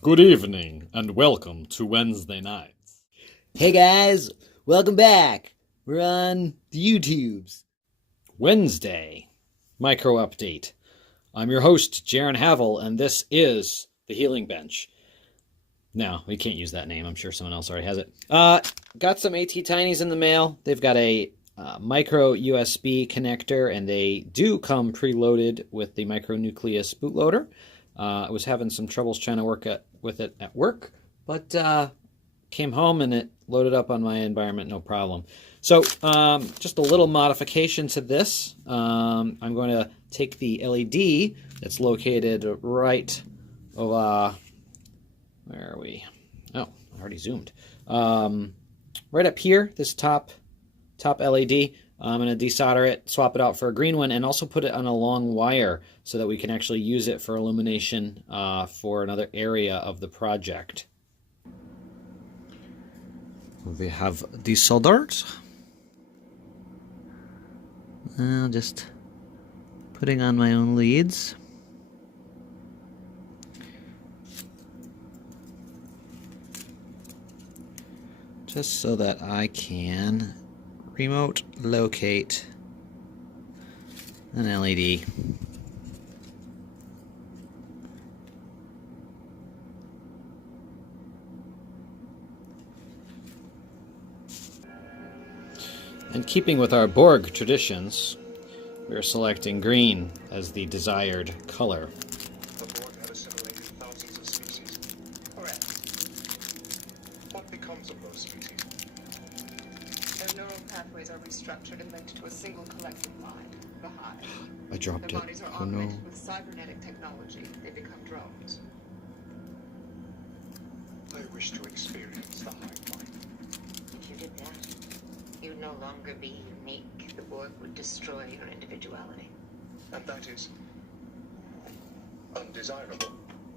Good evening, and welcome to Wednesday nights. Hey guys, welcome back. We're on the YouTubes. Wednesday, micro update. I'm your host, Jaron Havel, and this is the Healing Bench. No, we can't use that name. I'm sure someone else already has it. Got some attinys in the mail. They've got a micro USB connector, and they do come preloaded with the micronucleus bootloader. I was having some troubles trying to work with it at work, but came home and it loaded up on my environment, no problem. So just a little modification to this. I'm going to take the LED that's located right over, where are we? Oh, I already zoomed. Right up here, this top LED. I'm going to desolder it, swap it out for a green one, and also put it on a long wire so that we can actually use it for illumination for another area of the project. We have desoldered. Just putting on my own leads. Just so that I can remote locate an LED. And keeping with our Borg traditions, we are selecting green as the desired color. The Borg had assimilated thousands of species. Correct. What becomes of those species? Their neural pathways are restructured and linked to a single collective mind, the Hive. I dropped Their it. bodies are Oh no. augmented with cybernetic technology. They become drones. I wish to experience the Hive mind. If you did that, you'd no longer be unique. The Borg would destroy your individuality. And that is undesirable.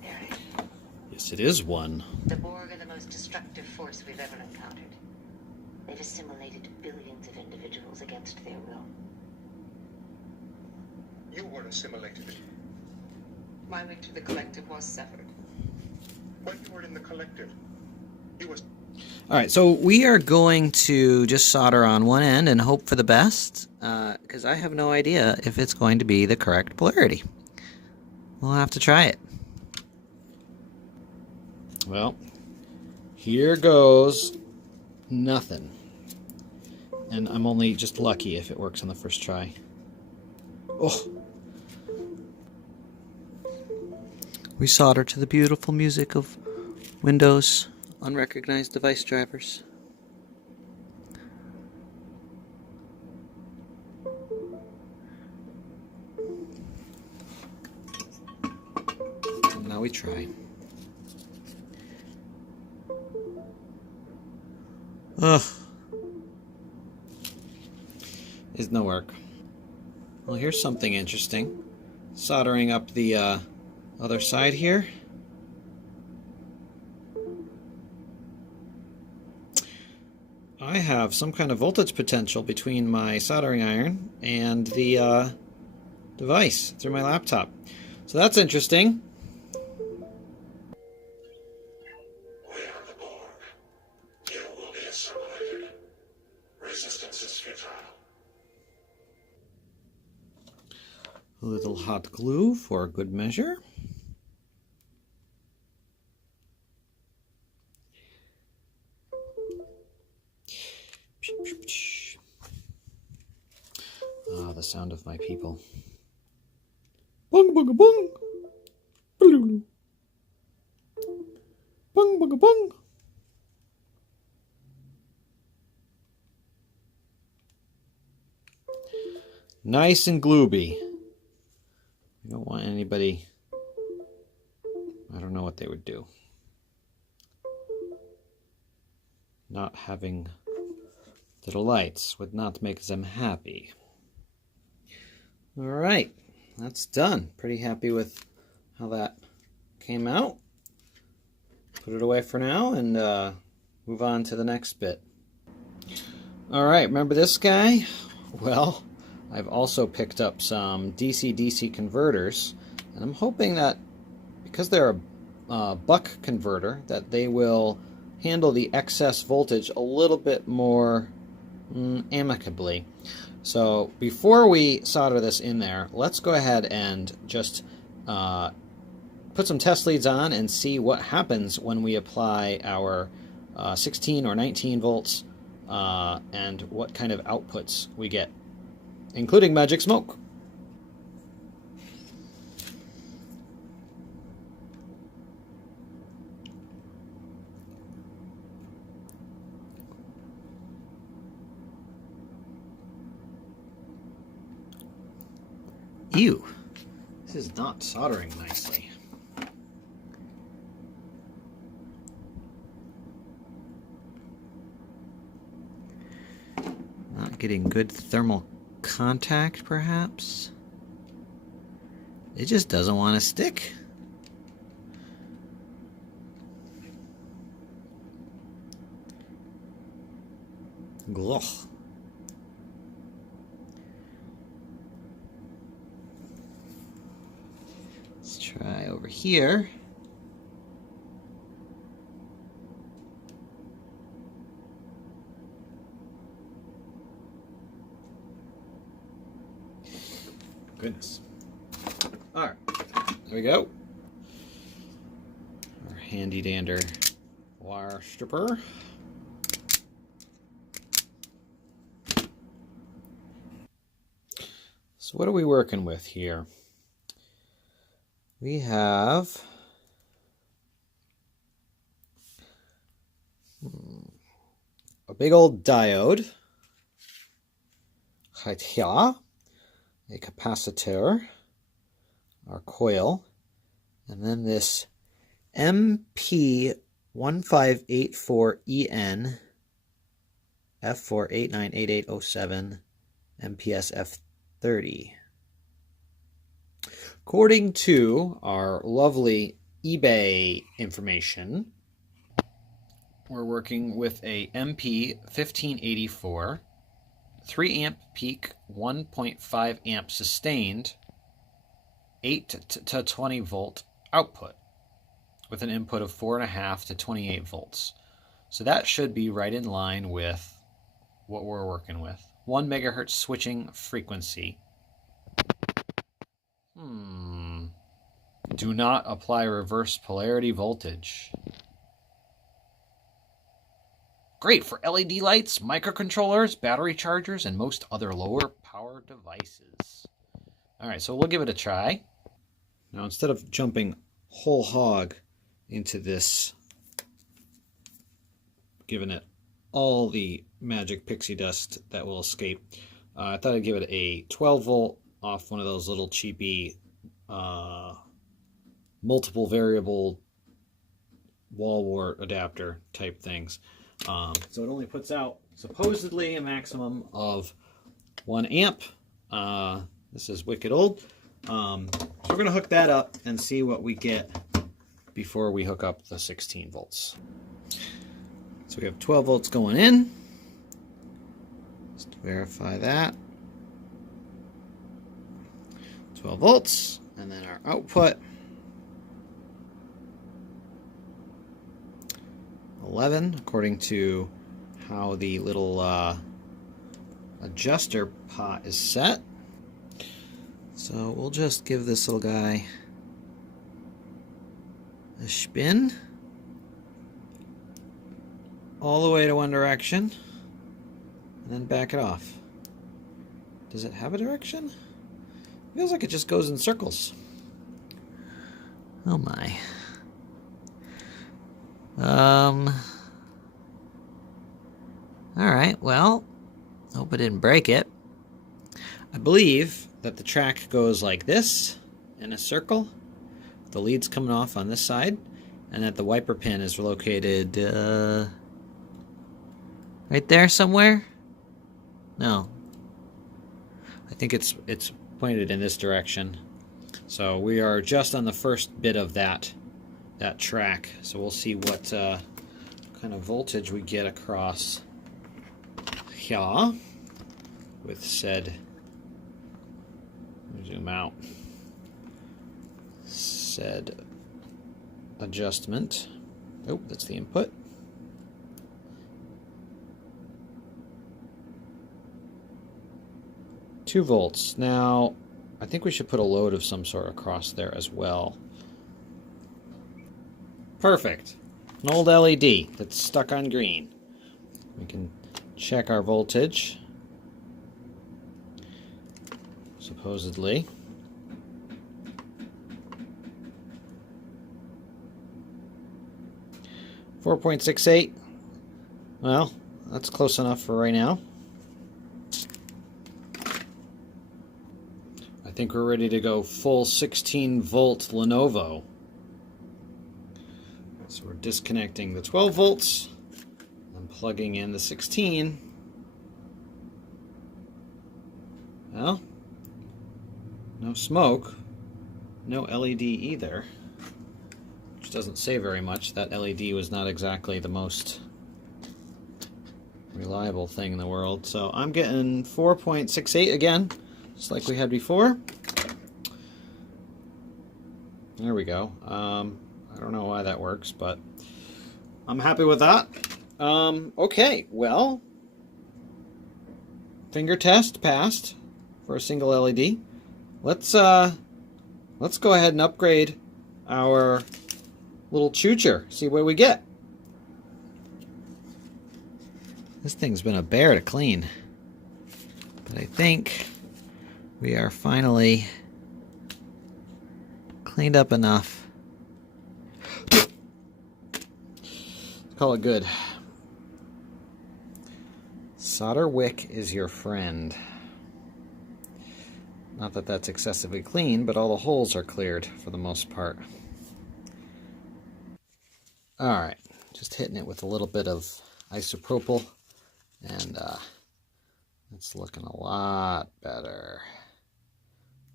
Very. Yes, it is one. The Borg are the most destructive force we've ever encountered. They've assimilated billions of individuals against their will. You were assimilated. My link to the collective was severed. When you were in the collective, you were... All right, so we are going to just solder on one end and hope for the best, because I have no idea if it's going to be the correct polarity. We'll have to try it. Well, here goes nothing. And I'm only just lucky if it works on the first try. Oh. We solder to the beautiful music of Windows unrecognized device drivers. Now we try. Ugh. Is no work. Well, here's something interesting. Soldering up the other side here. I have some kind of voltage potential between my soldering iron and the device through my laptop. So that's interesting. We are the Borg. You will be assimilated. Resistance is futile. A little hot glue for good measure. Ah, the sound of my people. Bung bung bung. Blue. Bung bung bung. Nice and glooby. I don't want anybody. I don't know what they would do. Not having little lights would not make them happy. All right, that's done. Pretty happy with how that came out. Put it away for now and move on to the next bit. All right, remember this guy? Well, I've also picked up some DC-DC converters, and I'm hoping that because they're buck converter that they will handle the excess voltage a little bit more amicably. So before we solder this in there, let's go ahead and just put some test leads on and see what happens when we apply our 16 or 19 volts and what kind of outputs we get, including magic smoke. Ew. This is not soldering nicely. Not getting good thermal contact, perhaps? It just doesn't want to stick. Ugh. Let's try over here. Goodness. All right, there we go. Our handy dander wire stripper. So what are we working with here? We have a big old diode right here, a capacitor, our coil, and then this MP1584EN F4898807 MPS F30. According to our lovely eBay information, we're working with a MP1584, 3 amp peak, 1.5 amp sustained, 8 to 20 volt output with an input of 4.5 to 28 volts. So that should be right in line with what we're working with. 1 megahertz switching frequency. Do not apply reverse polarity voltage. Great for LED lights, microcontrollers, battery chargers, and most other lower power devices. All right, so we'll give it a try. Now, instead of jumping whole hog into this, giving it all the magic pixie dust that will escape, I thought I'd give it a 12 volt off one of those little cheapy multiple variable wall wart adapter type things. So it only puts out supposedly a maximum of 1 amp. This is wicked old. So we're going to hook that up and see what we get before we hook up the 16 volts. So we have 12 volts going in. Just to verify that. 12 volts, and then our output 11, according to how the little adjuster pot is set. So we'll just give this little guy a spin all the way to one direction and then back it off. Does it have a direction? It feels like it just goes in circles. Oh my. Alright, well, hope I didn't break it. I believe that the track goes like this in a circle. The lead's coming off on this side, and that the wiper pin is located Right there somewhere? No. I think it's pointed in this direction. So we are just on the first bit of that track. So we'll see what kind of voltage we get across here with said, zoom out, said adjustment. Oh, that's the input. $2 volts. Now, I think we should put a load of some sort across there as well. Perfect. An old LED that's stuck on green. We can check our voltage. Supposedly. .68. Well, that's close enough for right now. I think we're ready to go full 16-volt Lenovo. So we're disconnecting the 12 volts and plugging in the 16. Well, no smoke, no LED either, which doesn't say very much. That LED was not exactly the most reliable thing in the world. So I'm getting 4.68 again, just like we had before. There we go. I don't know why that works, but I'm happy with that. Okay, well, finger test passed for a single LED. Let's go ahead and upgrade our little choocher. See what we get. This thing's been a bear to clean, but I think we are finally cleaned up enough. Call it good. Solder wick is your friend. Not that that's excessively clean, but all the holes are cleared for the most part. Alright, just hitting it with a little bit of isopropyl, and it's looking a lot better.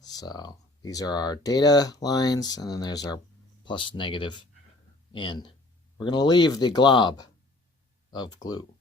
So these are our data lines, and then there's our plus negative in. We're going to leave the glob of glue.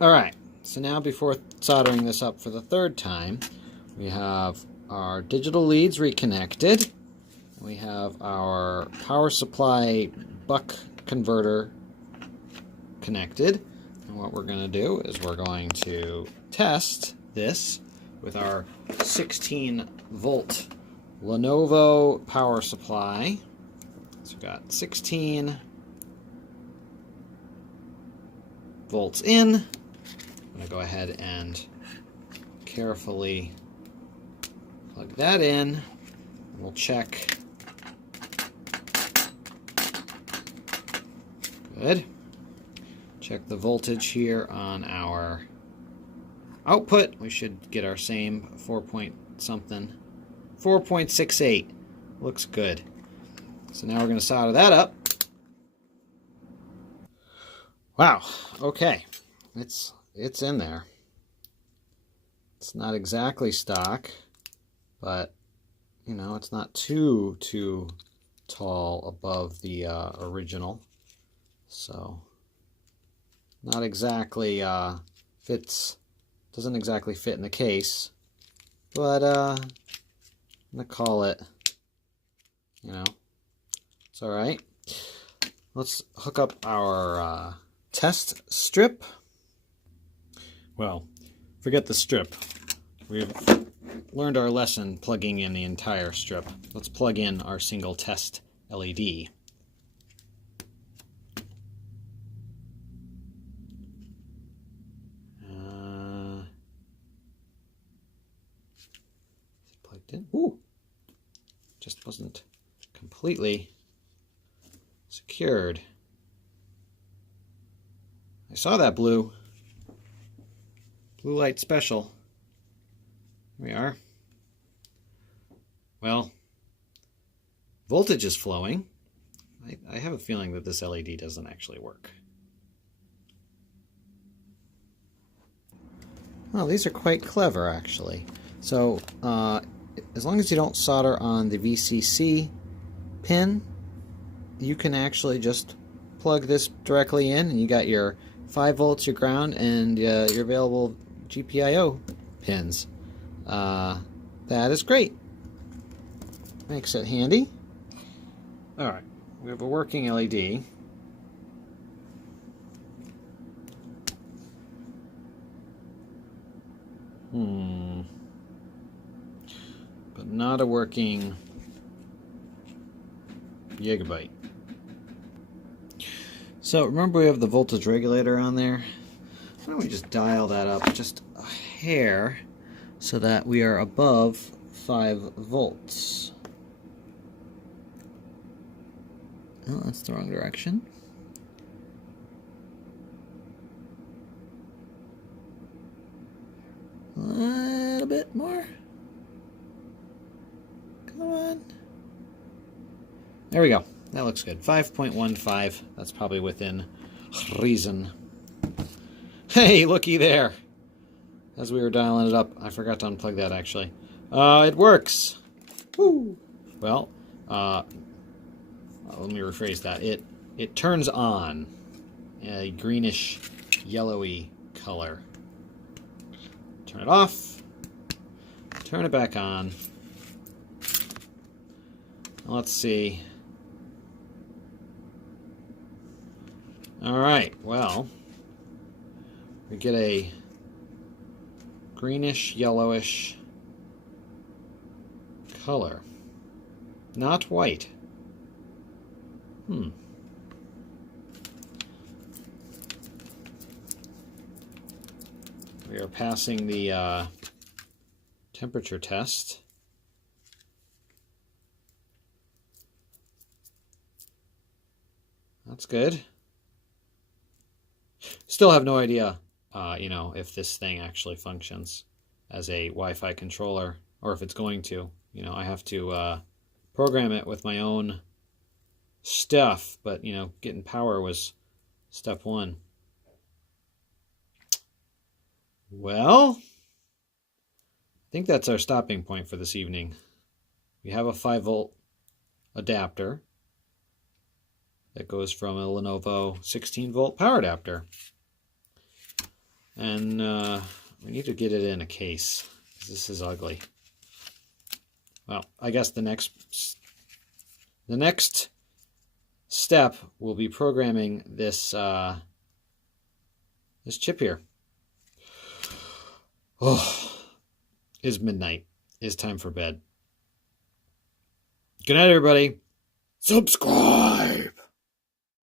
Alright, so now before soldering this up for the third time, we have our digital leads reconnected. We have our power supply buck converter connected. And what we're going to do is we're going to test this with our 16-volt Lenovo power supply. So we've got 16 volts in. I'm going to go ahead and carefully plug that in. And we'll check. Good. Check the voltage here on our output. We should get our same 4.68. Looks good. So now we're going to solder that up. Wow. Okay. It's in there. It's not exactly stock, but you know, it's not too tall above the original. So not exactly doesn't exactly fit in the case, but I'm gonna call it, you know, it's all right. Let's hook up our test strip. Well, forget the strip. We've learned our lesson plugging in the entire strip. Let's plug in our single test LED. Plugged in. Ooh, just wasn't completely secured. I saw that blue light special. Here we are. Well, voltage is flowing. I have a feeling that this LED doesn't actually work. Well, these are quite clever, actually. So, as long as you don't solder on the VCC pin, you can actually just plug this directly in, and you got your 5 volts, your ground, and your available GPIO pins. That is great. Makes it handy. Alright, we have a working LED. But not a working gigabyte. So remember we have the voltage regulator on there? Why don't we just dial that up just a hair so that we are above 5 volts. Oh, that's the wrong direction. A little bit more. Come on. There we go. That looks good. 5.15. That's probably within reason. Hey, looky there. As we were dialing it up, I forgot to unplug that actually. It works. Woo. Well, let me rephrase that. It turns on a greenish, yellowy color. Turn it off. Turn it back on. Let's see. All right. Well, we get a greenish, yellowish color. Not white. We are passing the temperature test. That's good. Still have no idea, if this thing actually functions as a Wi-Fi controller, or if it's going to. I have to program it with my own stuff, but, getting power was step one. Well, I think that's our stopping point for this evening. We have a 5-volt adapter that goes from a Lenovo 16-volt power adapter. And we need to get it in a case, because this is ugly. Well, I guess the next step will be programming this this chip here. Oh, it's midnight. It's time for bed. Good night, everybody. Subscribe.